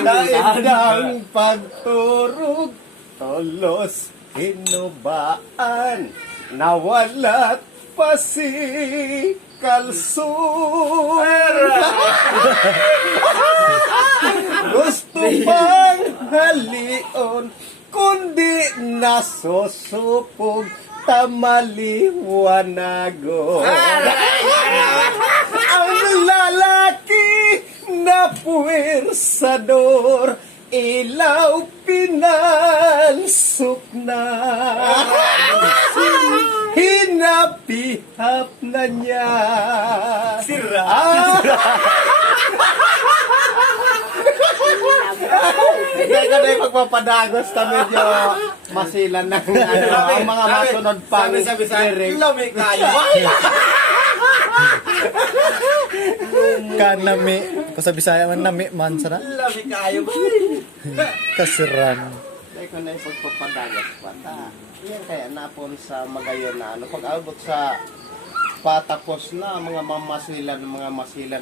Daindang pagturog, tolos hinubaan, nawalat pa si kalsun. Gusto pang halion, kundi nasusupog tamaliwanago. Ang lalaki na puwersador, ilaw pinansok na. Hinapihap na niya. Sira. Hindi ka na yung magpapadagos na medyo masilan ng ang mga masunod pang lyrics. Lamig kayo. Kanami. Kung sa Bisaya man nami man sana. Lamig kayo. Kasiran. Hindi ko na yung pagpapadagos pa. Yan kaya napon sa magayon na ano. Pag abot sa patapos na mga masilan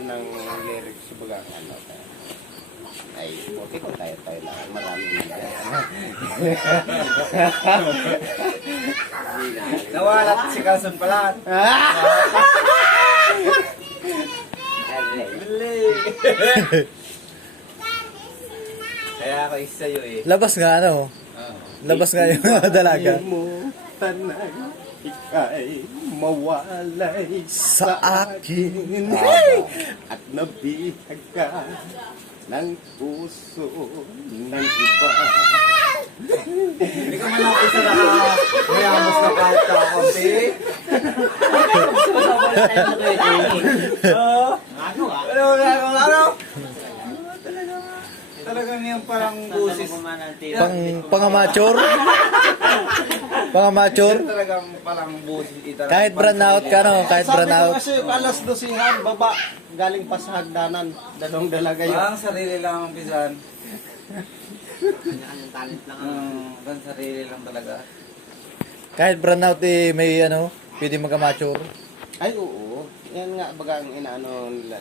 ng lyrics bagang ano. Ay, buti kung tayo na marami na Nawalat si Kalson pala. Kaya ako isa sa'yo eh. Labas nga ano. Labas nga yung dalaga. mo tanay, ika'y mawalay Sa akin. at nabihag ka ng puso ng iba. Hindi ka man ako isa mayamos na kahit ka konti. Ano? Talagang yung parang busis. Pangamature. Pangamature. Talagang parang busis. Kahit brand out ka no, kahit brand out. Sabi ko kasi alas 12 baba, galing pa sa hagdanan, dalawang dalaga yun. Parang sarili lang ang pisan. Kanya-kanyang talent lang. Parang sarili lang talaga. Kahit brand out may ano, pwede mag-amature. Ay oo, yan nga baga ang inaano nila.